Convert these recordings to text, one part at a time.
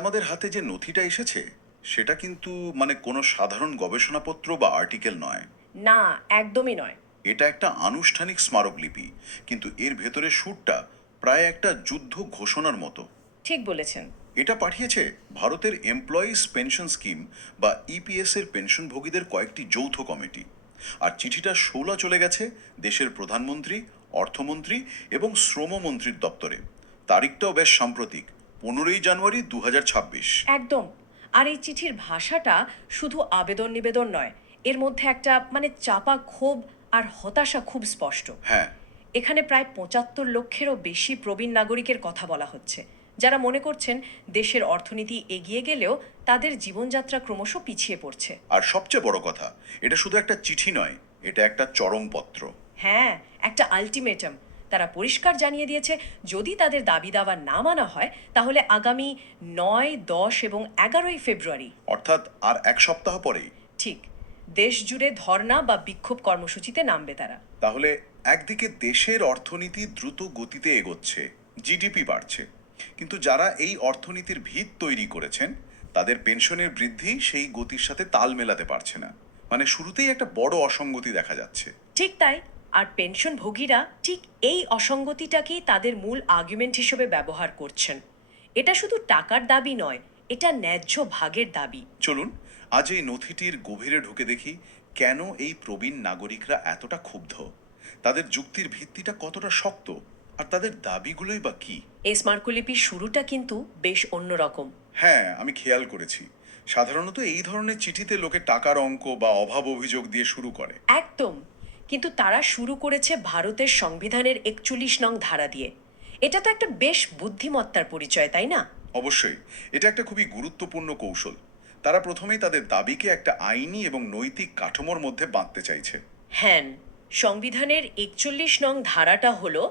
আমাদের হাতে যে নথিটা এসেছে সেটা কিন্তু মানে কোনো সাধারণ গবেষণাপত্র বা আর্টিকেল নয়। না, একদমই নয়। এটা একটা আনুষ্ঠানিক স্মারকলিপি, কিন্তু এর ভেতরে সুরটা প্রায় একটা যুদ্ধ ঘোষণার মতো। ঠিক বলেছেন। এটা পাঠিয়েছে ভারতের এমপ্লয়িজ পেনশন স্কিম বা ইপিএস এর পেনশনভোগীদের কয়েকটি যৌথ কমিটি। আর চিঠিটা 16 চলে গেছে দেশের প্রধানমন্ত্রী, অর্থমন্ত্রী এবং শ্রমমন্ত্রীর দপ্তরে। তারিখটাও বেশ সাম্প্রতিক, 15ই জানুয়ারি 2026। একদম। আর এই চিঠির ভাষাটা শুধু আবেদন নিবেদন নয়, এর মধ্যে একটা চাপা ক্ষোভ আর হতাশা খুব স্পষ্ট। হ্যাঁ। এখানে প্রায় 75 লক্ষেরও বেশি প্রবীণ নাগরিকের কথা বলা হচ্ছে, যারা মনে করছেন দেশের অর্থনীতি এগিয়ে গেলেও তাদের জীবনযাত্রা ক্রমশ পিছিয়ে পড়ছে। আর সবচেয়ে বড় কথা, এটা শুধু একটা চিঠি নয়, এটা একটা চরমপত্র। হ্যাঁ, একটা আলটিমেটাম। তারা পরিষ্কার জানিয়ে দিয়েছে, যদি তাদের দাবি দাওয়া না মানা হয় তাহলে আগামী 9, 10 এবং 11ই ফেব্রুয়ারি, অর্থাৎ আর এক সপ্তাহ পরেই। ঠিক, দেশ জুড়ে ধর্ণা বা বিক্ষোভ কর্মসূচিতে নামবে তারা। তাহলে একদিকে দেশের অর্থনীতি দ্রুত গতিতে এগোচ্ছে, জিডিপি বাড়ছে, কিন্তু যারা এই অর্থনীতির ভিত তৈরি করেছেন তাদের পেনশনের বৃদ্ধি সেই গতির সাথে তাল মেলাতে পারছে না। মানে শুরুতেই একটা বড় অসঙ্গতি দেখা যাচ্ছে। ঠিক তাই। আর পেনশনভোগীরা ঠিক এই অসঙ্গতিটাকেই তাদের মূল আর্গুমেন্ট হিসেবে ব্যবহার করছেন। এটা শুধু টাকার দাবি নয়, এটা ন্যায্য ভাগের দাবি। চলুন আজ এই নথিটির গভীরে ঢুকে দেখি কেন এই প্রবীণ নাগরিকরা এতটা ক্ষুব্ধ, তাদের যুক্তির ভিত্তিটা কতটা শক্ত, আর তাদের দাবিগুলোই বা কি। এই স্মারকলিপির শুরুটা কিন্তু বেশ অন্যরকম। হ্যাঁ, আমি খেয়াল করেছি। সাধারণত এই ধরনের চিঠিতে লোকে টাকার অঙ্ক বা অভাব অভিযোগ দিয়ে শুরু করে। একদম। কিন্তু তারা শুরু করেছে ভারতের সংবিধানের 41 নং ধারা দিয়ে। এটা তো একটা বেশ বুদ্ধিমত্তার পরিচয়, তাই না? অবশ্যই, এটা একটা খুবই গুরুত্বপূর্ণ কৌশল। তারা প্রথমেই তাদের দাবিকে একটা আইনি এবং নৈতিক কাঠামোর মধ্যে বাঁধতে চাইছে। হ্যাঁ, সংবিধানের 41 নং ধারাটা হলো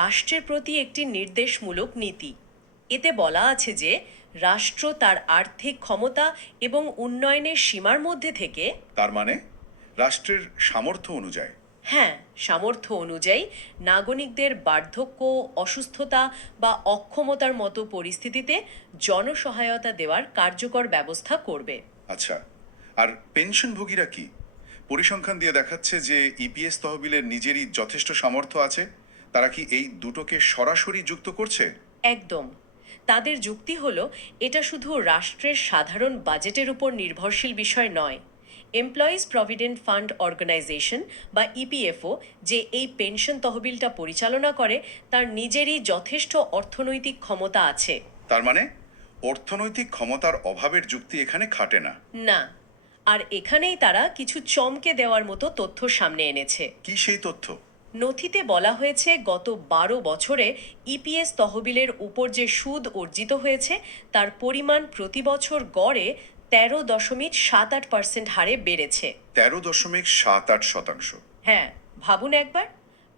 রাষ্ট্রের প্রতি একটি নির্দেশমূলক নীতি। এতে বলা আছে যে রাষ্ট্র তার আর্থিক ক্ষমতা এবং উন্নয়নের সীমার মধ্যে থেকে, তার মানে রাষ্ট্রের সামর্থ্য অনুযায়ী। হ্যাঁ, সামর্থ্য অনুযায়ী নাগরিকদের বার্ধক্য, অসুস্থতা বা অক্ষমতার মতো পরিস্থিতিতে জনসহায়তা দেওয়ার কার্যকর ব্যবস্থা করবে। আচ্ছা, আর পেনশনভোগীরা কি? পরিসংখ্যান দিয়ে দেখাচ্ছে যে ইপিএস তহবিলের নিজেরই যথেষ্ট সামর্থ্য আছে। তারা কি এই দুটোকে সরাসরি যুক্ত করছে? একদম। তাদের যুক্তি হলো, এটা শুধু রাষ্ট্রের সাধারণ বাজেটের উপর নির্ভরশীল বিষয় নয়। এমপ্লয়িজ প্রভিডেন্ট ফান্ড অর্গানাইজেশন বা ইপিএফও যে এই পেনশন তহবিলটা পরিচালনা করে, তার নিজেরই যথেষ্ট অর্থনৈতিক ক্ষমতা আছে। তার মানে অর্থনৈতিক ক্ষমতার অভাবের যুক্তি এখানে খাটে না। না। আর এখানেই তারা কিছু চমকে দেওয়ার মতো তথ্য সামনে এনেছে। কি সেই তথ্য? নথিতে বলা হয়েছে, গত 12 বছরে ইপিএস তহবিলের উপর যে সুদ অর্জিত হয়েছে তার পরিমাণ প্রতি বছর গড়ে 13.78% হারে বেড়েছে। 13.78%? হ্যাঁ, ভাবুন একবার,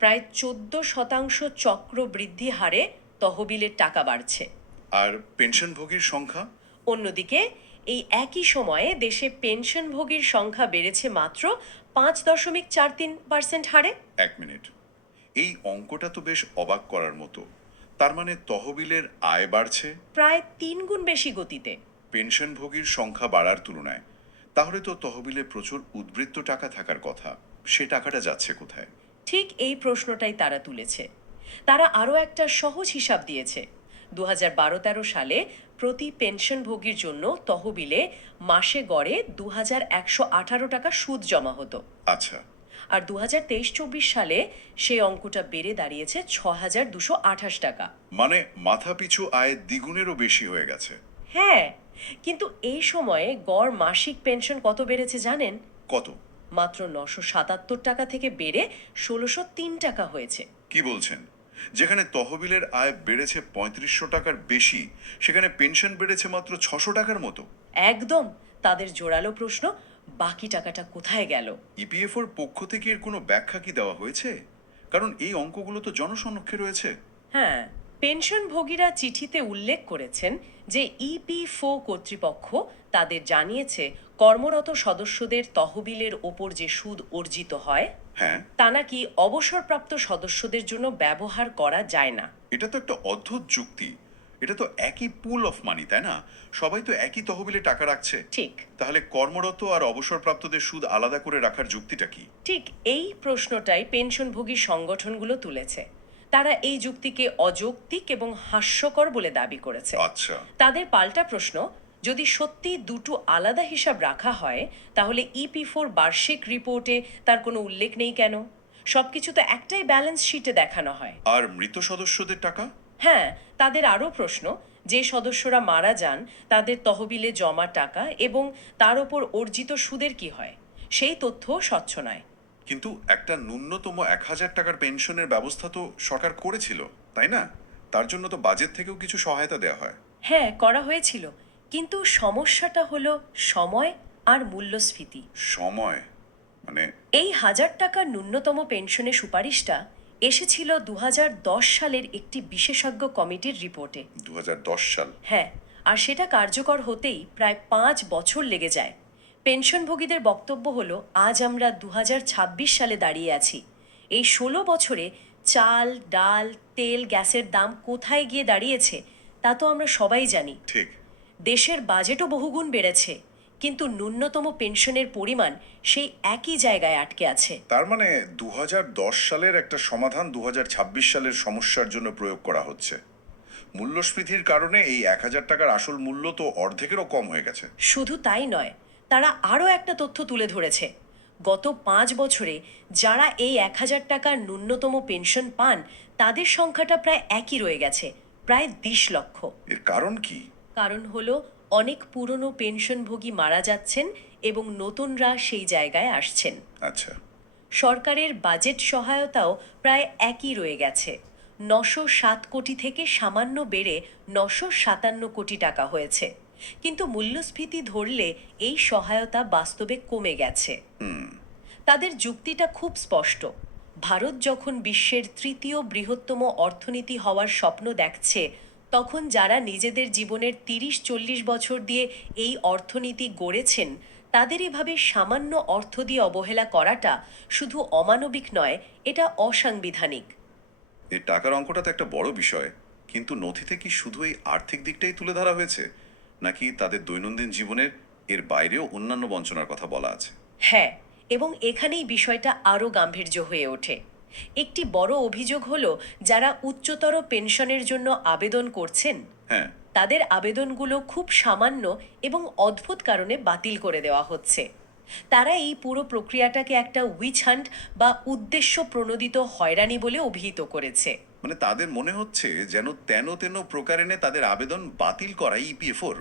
প্রায় 14% চক্র বৃদ্ধি হারে তহবিলের টাকা বাড়ছে। আর পেনশনভোগীর সংখ্যা? অন্যদিকে এই একই সময়ে দেশে পেনশনভোগীর সংখ্যা বেড়েছে মাত্র 5.43% হারে। এক মিনিট, এই অঙ্কটা তো বেশ অবাক করার মতো। তার মানে তহবিলের আয় বাড়ছে প্রায় 3 গুণ বেশি গতিতে। পেনশনভোগীর সংখ্যা বাড়ার তুলনায়। তাহলে তো তহবিলে প্রচুর উদ্বৃত্ত টাকা থাকার কথা, সে টাকাটা যাচ্ছে কোথায়? ঠিক এই প্রশ্নটাই তারা তুলেছে। তারা আরও একটা সহজ হিসাব দিয়েছে। 2012-13 সালে প্রতি পেনশনভোগীর জন্য তহবিলে মাসে গড়ে 2118 টাকা সুদ জমা হতো। আচ্ছা। আর 2023-24 সালে সেই অঙ্কটা বেড়ে দাঁড়িয়েছে 6228 টাকা। মানে মাথা পিছু আয় দ্বিগুণেরও বেশি হয়ে গেছে। হ্যাঁ, কিন্তু এই সময়ে গড় মাসিক পেনশন কত বেড়েছে জানেন? কত? মাত্র 977 টাকা থেকে বেড়ে 1603 টাকা হয়েছে। কি বলছেন? যেখানে তহবিলের আয় বেড়েছে 3500 টাকার বেশি, সেখানে পেনশন বেড়েছে মাত্র 600 টাকার মতো। একদম। তাদের জোরালো প্রশ্ন, বাকি টাকাটা কোথায় গেল? ইপিএফওর পক্ষ থেকে এর কোনো ব্যাখ্যা কি দেওয়া হয়েছে? কারণ এই অঙ্কগুলো তো জনসমক্ষে রয়েছে। হ্যাঁ, পেনশনভোগীরা চিঠিতে উল্লেখ করেছেন যে ইপিএফও কর্তৃপক্ষ তাদের জানিয়েছে কর্মরত সদস্যদের তহবিলের ওপর যে সুদ অর্জিত হয় হ্যাঁ। তা নাকি অবসরপ্রাপ্ত সদস্যদের জন্য ব্যবহার করা যায় না। এটা তো একটা অদ্ভুত যুক্তি। এটা তো একই পুল অফ মানি, তাই না? সবাই তো একই তহবিলে টাকা রাখছে। ঠিক তাহলে কর্মরত আর অবসরপ্রাপ্তদের সুদ আলাদা করে রাখার যুক্তিটা কি? ঠিক এই প্রশ্নটাই পেনশনভোগী সংগঠনগুলো তুলেছে। তারা এই যুক্তিকে অযৌক্তিক এবং হাস্যকর বলে দাবি করেছে। আচ্ছা। তাদের পাল্টা প্রশ্ন, যদি সত্যি দুটো আলাদা হিসাব রাখা হয় তাহলে ইপি4 বার্ষিক রিপোর্টে তার কোনো উল্লেখ নেই কেন? সবকিছু তো একটাই ব্যালেন্স শিটে দেখানো হয়। আর মৃত সদস্যদের টাকা? হ্যাঁ, তাদের আরও প্রশ্ন, যে সদস্যরা মারা যান তাদের তহবিলে জমা টাকা এবং তার ওপর অর্জিত সুদের কি হয়, সেই তথ্যও স্বচ্ছ নয়। কিন্তু একটা ন্যূনতম 1,000 টাকার পেনশনের ব্যবস্থা তো সরকার করেছিল, তাই না? তার জন্য তো বাজেট থেকেও কিছু সহায়তা দেওয়া হয়। হ্যাঁ, করা হয়েছিল, কিন্তু সমস্যাটা হলো সময় আর মূল্যস্ফীতি। সময় মানে? এই 1,000 টাকার ন্যূনতম পেনশনের সুপারিশটা এসেছিল 2010 সালের একটি বিশেষজ্ঞ কমিটির রিপোর্টে। 2010 সাল? হ্যাঁ, আর সেটা কার্যকর হতেই প্রায় 5 বছর লেগে যায়। পেনশনভোগীদের বক্তব্য হলো, আজ আমরা 2026 সালে দাঁড়িয়ে আছি। এই 16 বছরে চাল, ডাল, তেল, গ্যাসের দাম কোথায় গিয়ে দাঁড়িয়েছে তা তো আমরা সবাই জানি। ঠিক। দেশের বাজেটও বহুগুণ বেড়েছে, কিন্তু ন্যূনতম পেনশনের পরিমাণ সেই একই জায়গায় আটকে আছে। তার মানে 2010 সালের একটা সমাধান 2026 সালের সমস্যার জন্য প্রয়োগ করা হচ্ছে। মূল্যস্ফীতির কারণে এই 1,000 টাকার আসল মূল্য তো অর্ধেকেরও কম হয়ে গেছে। শুধু তাই নয়, তারা আরও একটা তথ্য তুলে ধরেছে। গত 5 বছরে যারা এই 1,000 টাকার ন্যূনতম পেনশন পান তাদের সংখ্যাটা প্রায় একই রয়ে গেছে, প্রায় 20 লক্ষ। এর কারণ কি? কারণ হলো, অনেক পুরনো পেনশনভোগী মারা যাচ্ছেন এবং নতুনরা সেই জায়গায় আসছেন। আচ্ছা। সরকারের বাজেট সহায়তাও প্রায় একই রয়ে গেছে। 907 কোটি থেকে সামান্য বেড়ে 957 কোটি টাকা হয়েছে, কিন্তু মূল্যস্ফীতি ধরলে এই সহায়তা বাস্তবে কমে গেছে। তাদের যুক্তিটা খুব স্পষ্ট। ভারত যখন বিশ্বের তৃতীয় বৃহত্তম অর্থনীতি হওয়ার স্বপ্ন দেখছে, তখন যারা নিজেদের জীবনের 30-40 বছর দিয়ে এই অর্থনীতি গড়েছেন তাদের এভাবে সামান্য অর্থ দিয়ে অবহেলা করাটা শুধু অমানবিক নয়, এটা অসাংবিধানিক। এই টাকার অঙ্কটা তো একটা বড় বিষয়, কিন্তু নথিতে কি শুধু এই আর্থিক দিকটাই তুলে ধরা হয়েছে, নাকি তাদের দৈনন্দিন জীবনের এর বাইরেও অন্যান্য বঞ্চনার কথা বলা আছে? হ্যাঁ, এবং এখানেই বিষয়টা আরও গাম্ভীর্য হয়ে ওঠে। একটি বড় অভিযোগ হলো, যারা উচ্চতর পেনশনের জন্য আবেদন করছেন হ্যাঁ। তাদের আবেদনগুলো খুব সামান্য এবং অদ্ভুত কারণে বাতিল করে দেওয়া হচ্ছে। তারা এই পুরো প্রক্রিয়াটাকে একটা উইচ হান্ট বা উদ্দেশ্য প্রণোদিত হয়রানি বলে অভিহিত করেছে। মানে তাদের মনে হচ্ছে যেন তেন তেন প্রকারেণে তাদের আবেদন বাতিল করা ইপিএফওর।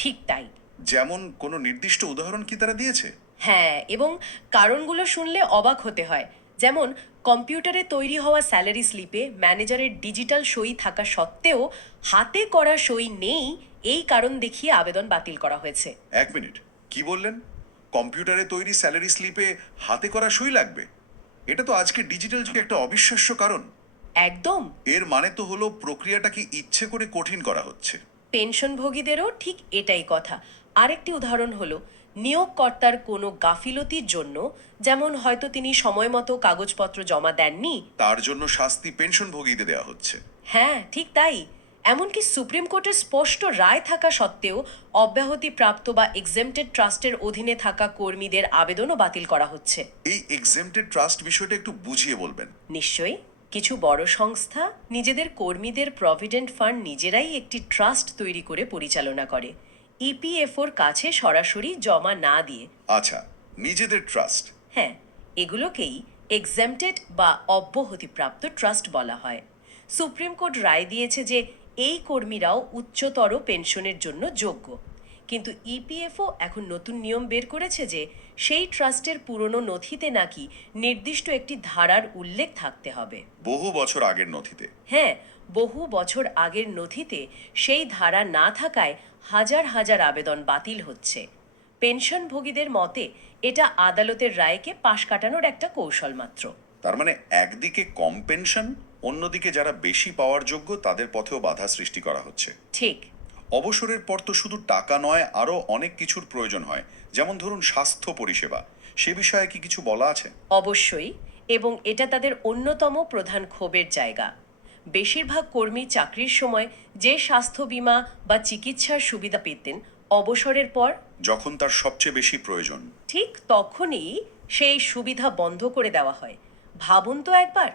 ঠিক তাই। যেমন কোনো নির্দিষ্ট উদাহরণ কি তারা দিয়েছে? হ্যাঁ, এবং কারণগুলো শুনলে অবাক হতে হয়। যেমন, কম্পিউটারে তৈরি হওয়া স্যালারি স্লিপে ম্যানেজারের ডিজিটাল সই থাকা সত্ত্বেও হাতে করা সই নেই, এই কারণ দেখিয়ে আবেদন বাতিল করা হয়েছে। 1 মিনিট, কি বললেন? কম্পিউটারে তৈরি স্যালারি স্লিপে হাতে করা সই লাগবে? এটা তো আজকে ডিজিটাল যুগে একটা অবিশ্বাস্য কারণ। একদম। এর মানে তো হলো প্রক্রিয়াটাকে ইচ্ছে করে কঠিন করা হচ্ছে। পেনশনভোগীদেরও ঠিক এটাই কথা। আরেকটি উদাহরণ হলো, নিয়োগকর্তার কোনো গাফিলতির জন্য, যেমন হয়তো তিনি সময় মতো কাগজপত্র জমা দেননি, তার জন্য শাস্তি পেনশনভোগীদের দেওয়া হচ্ছে। হ্যাঁ ঠিক তাই। এমনকি সুপ্রিম কোর্টের স্পষ্ট রায় থাকা সত্ত্বেও অব্যাহতিপ্রাপ্ত বা এক্সেমটেড ট্রাস্টের অধীনে থাকা কর্মীদের আবেদনও বাতিল করা হচ্ছে। এই এক্সেমটেড ট্রাস্ট বিষয়টা একটু বুঝিয়ে বলবেন? নিশ্চয়ই। কিছু বড় সংস্থা নিজেদের কর্মীদের প্রভিডেন্ট ফান্ড নিজেরাই একটি ট্রাস্ট তৈরি করে পরিচালনা করে, ইপিএফওর কাছে সরাসরি জমা না দিয়ে। আচ্ছা, নিজেদের ট্রাস্ট। হ্যাঁ, এগুলোকেই এক্সেমটেড বা অব্যাহতিপ্রাপ্ত ট্রাস্ট বলা হয়। সুপ্রিম কোর্ট রায় দিয়েছে যে এই কর্মীরাও উচ্চতর পেনশনের জন্য যোগ্য, কিন্তু ইপিএফও এখন নতুন নিয়ম বের করেছে যে সেই ট্রাস্টের পুরনো নথিতে নাকি নির্দিষ্ট একটি ধারার উল্লেখ থাকতে হবে। বহু বছর আগের নথিতে? হ্যাঁ, বহু বছর আগের নথিতে সেই ধারা না থাকায় হাজার হাজার আবেদন বাতিল হচ্ছে। পেনশনভোগীদের মতে এটা আদালতের রায়কে পাশ কাটানোর একটা কৌশল মাত্র। তার মানে একদিকে কম পেনশন, অন্যদিকে যারা বেশি পাওয়ার যোগ্য তাদের পথেও বাধা সৃষ্টি করা হচ্ছে। ঠিক। অবসরের পর তো শুধু টাকা নয়, আরও অনেক কিছুর প্রয়োজন হয়, যেমন ধরুন স্বাস্থ্য পরিষেবা। সে বিষয়ে কি কিছু বলা আছে? অবশ্যই, এবং এটা তাদের অন্যতম প্রধান ক্ষোভের জায়গা। বেশিরভাগ কর্মী চাকরির সময় যে স্বাস্থ্য বীমা বা চিকিৎসার সুবিধা পেতেন অবসরের পর, যখন তার সবচেয়ে বেশি প্রয়োজন। ঠিক তখনই সেই সুবিধা বন্ধ করে দেওয়া হয়। ভাবুন তো একবার,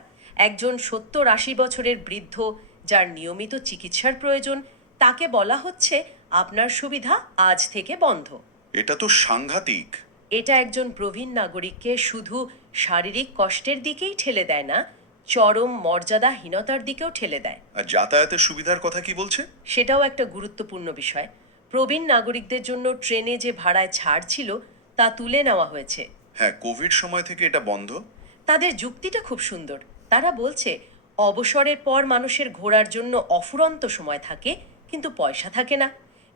একজন 70-80 বছরের বৃদ্ধ যার নিয়মিত চিকিৎসার প্রয়োজন, তাকে বলা হচ্ছে আপনার সুবিধা আজ থেকে বন্ধ। এটা তো সাংঘাতিক। এটা একজন প্রবীণ নাগরিককে শুধু শারীরিক কষ্টের দিকেই ঠেলে দেয় না, চরম মর্যাদাহীনতার দিকেও ঠেলে দেয়। আর যাতায়াতের সুবিধার কথা কি বলছে? সেটাও একটা গুরুত্বপূর্ণ বিষয়। প্রবীণ নাগরিকদের জন্য ট্রেনে যে ভাড়ায় ছাড় ছিল তা তুলে নেওয়া হয়েছে। হ্যাঁ, কোভিড সময় থেকে এটা বন্ধ। তাদের যুক্তিটা খুব সুন্দর। তারা বলছে অবসরের পর মানুষের ঘোরার জন্য অফুরন্ত সময় থাকে, কিন্তু পয়সা থাকে না।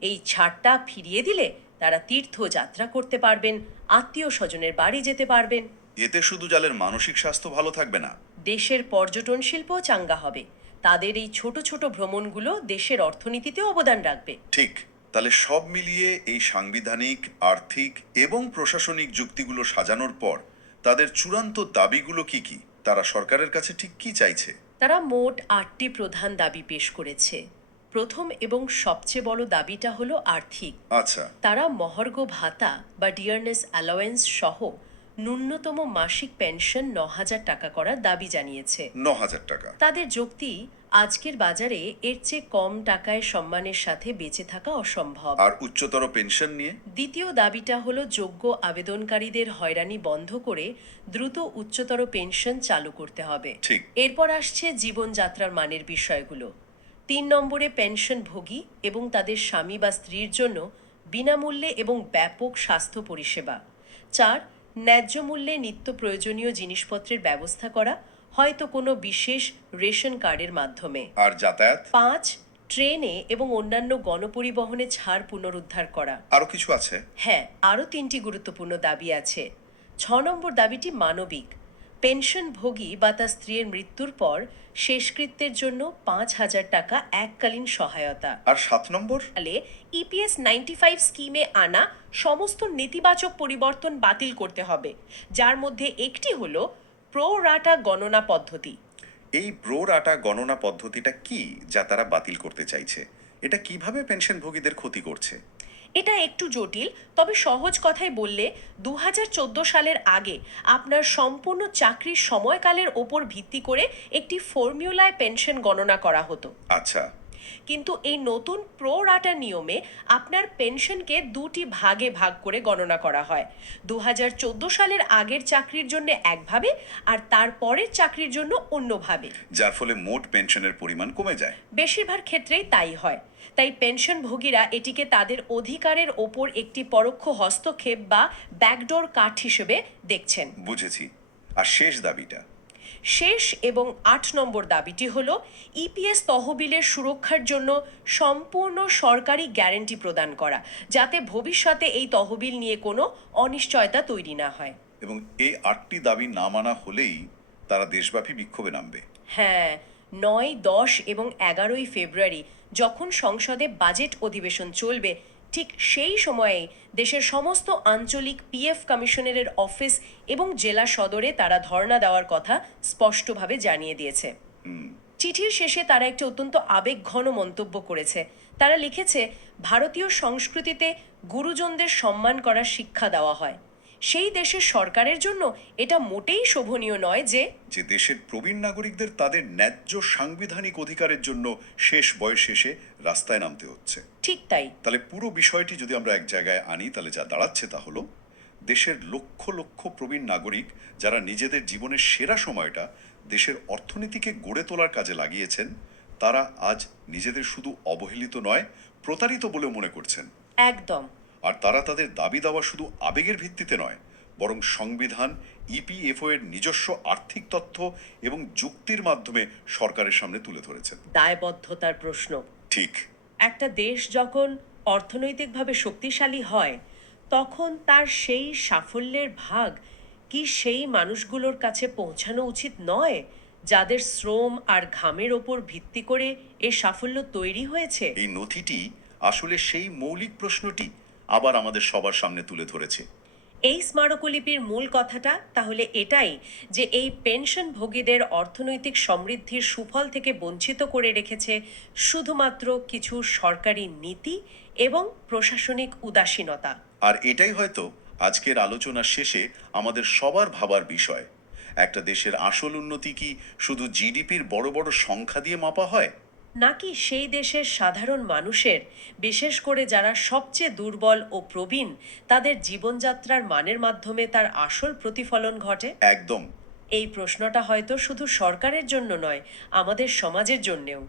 এই ছাড়টা ফিরিয়ে দিলে তারা তীর্থযাত্রা করতে পারবেন, আত্মীয় স্বজনের বাড়ি যেতে পারবেন। এতে শুধু যাদের মানসিক স্বাস্থ্য ভালো থাকবে না, দেশের পর্যটন শিল্পও চাঙ্গা হবে। তাদের এই ছোট ছোট ভ্রমণগুলো দেশের অর্থনীতিতে অবদান রাখবে। ঠিক। তাহলে সব মিলিয়ে এই সাংবিধানিক, আর্থিক এবং প্রশাসনিক যুক্তিগুলো সাজানোর পর তাদের চূড়ান্ত দাবিগুলো কি কি? তারা সরকারের কাছে ঠিক কি চাইছে? তারা মোট 8টি প্রধান দাবি পেশ করেছে। প্রথম এবং সবচেয়ে বড় দাবিটা হলো আর্থিক। আচ্ছা। তারা মহার্ঘ ভাতা বা ডিয়ারনেস অ্যালাওয়েন্স সহ ন্যূনতম মাসিক পেনশন 9,000 টাকা করার দাবি জানিয়েছে। 9,000 টাকা। তাদের যুক্তি, আজকের বাজারে এর চেয়ে কম টাকায় সম্মানের সাথে বেঁচে থাকা অসম্ভব। আর উচ্চতর পেনশন নিয়ে? দ্বিতীয় দাবিটা হলো যোগ্য আবেদনকারীদের হয়রানি বন্ধ করে দ্রুত উচ্চতর পেনশন চালু করতে হবে। ঠিক। এরপর আসছে জীবনযাত্রার মানের বিষয়গুলো। 3 নম্বরে পেনশনভোগী এবং তাদের স্বামী বা স্ত্রীর জন্য বিনামূল্যে এবং ব্যাপক স্বাস্থ্য পরিষেবা। 4, ন্যায্য মূল্যে নিত্য প্রয়োজনীয় জিনিসপত্রের ব্যবস্থা করা, হয়তো কোনো বিশেষ রেশন কার্ডের মাধ্যমে। আর যাতায়াত? 5, ট্রেনে এবং অন্যান্য গণপরিবহনে ছাড় পুনরুদ্ধার করা। আরো কিছু আছে? হ্যাঁ, আরও 3টি গুরুত্বপূর্ণ দাবি আছে। 6 নম্বর দাবিটি মানবিক। পেনশনভোগী বা তার স্ত্রীর মৃত্যুর পর শেষকৃত্যের জন্য 5,000 টাকা এককালীন সহায়তা। আর 7 নম্বর? ফলে ইপিএস 95 স্কিমে আনা সমস্ত নেতিবাচক পরিবর্তন বাতিল করতে হবে, যার মধ্যে একটি হলো প্রো রাটা গণনা পদ্ধতি। এই প্রো রাটা গণনা পদ্ধতিটা কি যা তারা বাতিল করতে চাইছে? এটা কিভাবে পেনশনভোগীদের ক্ষতি করছে? এটা একটু জটিল, তবে সহজ কথায় বললে 2014 সালের আগে আপনার সম্পূর্ণ চাকরির সময়কালের ওপর ভিত্তি করে একটি ফর্মুলায় পেনশন গণনা করা হতো। আচ্ছা। কিন্তু এই নতুন প্রো রাটা নিয়মে আপনার পেনশনকে 2টি ভাগে ভাগ করে গণনা করা হয়। 2014 সালের আগের চাকরির জন্য একভাবে আর তারপরের চাকরির জন্য অন্যভাবে। যার ফলে মোট পেনশনের পরিমাণ কমে যায়। বেশিরভাগ ক্ষেত্রেই তাই হয়। তাই পেনশনভোগীরা এটিকে তাদের অধিকারের ওপর একটি পরোক্ষ হস্তক্ষেপ বা ব্যাকডোর কাট হিসেবে দেখছেন। বুঝেছি। আর শেষ দাবিটা? শেষ এবং 8 নম্বর দাবিটি হলো ইপিএস তহবিলের সুরক্ষার জন্য সম্পূর্ণ সরকারি গ্যারান্টি প্রদান করা, যাতে ভবিষ্যতে এই তহবিল নিয়ে কোনো অনিশ্চয়তা তৈরি না হয়। এবং এই 8টি দাবি না মানা হলেই তারা দেশব্যাপী বিক্ষোভে নামবে। হ্যাঁ, 9, 10 এবং 11ই ফেব্রুয়ারি যখন সংসদে বাজেট অধিবেশন চলবে, ঠিক সেই সময়েই দেশের সমস্ত আঞ্চলিক পিএফ কমিশনারের অফিস এবং জেলা সদরে তারা ধর্ণা দেওয়ার কথা স্পষ্টভাবে জানিয়ে দিয়েছে। চিঠির শেষে তারা একটি অত্যন্ত আবেগঘন মন্তব্য করেছে। তারা লিখেছে, ভারতীয় সংস্কৃতিতে গুরুজনদের সম্মান করার শিক্ষা দেওয়া হয়। সেই দেশের সরকারের জন্য এটা মোটেই শোভনীয় নয় যে দেশের প্রবীণ নাগরিকদের তাদের ন্যায্য সাংবিধানিক অধিকারের জন্য শেষ বয়স শেষে রাস্তায় নামতে হচ্ছে। ঠিক তাই। তাহলে পুরো বিষয়টি যদি আমরা এক জায়গায় আনি, তাহলে যা দাঁড়াচ্ছে তা হলো দেশের লক্ষ লক্ষ প্রবীণ নাগরিক যারা নিজেদের জীবনের সেরা সময়টা দেশের অর্থনীতিকে গড়ে তোলার কাজে লাগিয়েছেন, তারা আজ নিজেদের শুধু অবহেলিত নয়, প্রতারিত বলে মনে করছেন। একদম। আর তারা তাদের দাবি দাওয়া শুধু আবেগের ভিত্তিতে নয়, বরং সংবিধান, ইপিএফও এর নিজস্ব আর্থিক তথ্য এবং যুক্তির মাধ্যমে সরকারের সামনে তুলে ধরেছেন। দায়বদ্ধতার প্রশ্ন। ঠিক। একটা দেশ যখন অর্থনৈতিকভাবে শক্তিশালী হয়, তখন তার সেই সাফল্যের ভাগ কি সেই মানুষগুলোর কাছে পৌঁছানো উচিত নয়, যাদের শ্রম আর ঘামের ওপর ভিত্তি করে এ সাফল্য তৈরি হয়েছে? এই নথিটি আসলে সেই মৌলিক প্রশ্নটি আবার আমাদের সবার সামনে তুলে ধরেছে। এই স্মারকলিপির মূল কথাটা তাহলে এটাই যে এই পেনশনভোগীদের অর্থনৈতিক সমৃদ্ধির সুফল থেকে বঞ্চিত করে রেখেছে শুধুমাত্র কিছু সরকারি নীতি এবং প্রশাসনিক উদাসীনতা। আর এটাই হয়তো আজকের আলোচনার শেষে আমাদের সবার ভাবার বিষয়। একটা দেশের আসল উন্নতি কি শুধু জিডিপির বড় বড় সংখ্যা দিয়ে মাপা হয়? নাকি সেই দেশের সাধারণ মানুষের, বিশেষ করে যারা সবচেয়ে দুর্বল ও প্রবীণ, তাদের জীবনযাত্রার মানের মাধ্যমে তার আসল প্রতিফলন ঘটে? একদম। এই প্রশ্নটা হয়তো শুধু সরকারের জন্য নয়, আমাদের সমাজের জন্যেও।